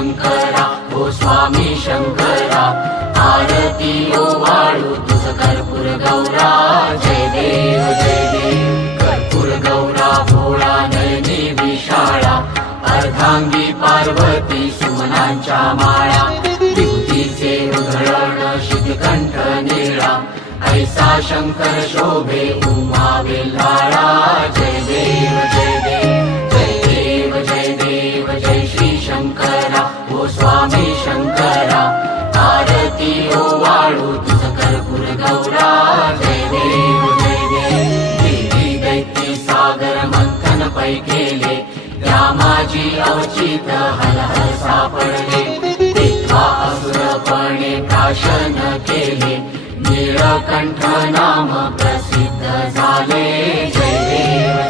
शंकरा ओ स्वामी शंकरा आरती ओवाळू तुझ कर्पूर गौरा जय देव कर्पूर गौरा भोळा नयनी विशाळा अर्धांगी पार्वती सुमनांच्या माळा विभूतीचे उधळण शिखकंठ निळा ऐसा शंकर शोभे उमा वेल्हाळा जय देव जय श्री शंकरा ओ स्वामी शंकरा आरती ओवाळू तुझ कर्पूर गौरा जय देव देवी दैत्य सागर मंथन पै केले त्या माझी अवचित हलहल सापडले तेव्हा असुरपणे प्राशन केले नीळकंठ नाम प्रसिद्ध झाले जय देव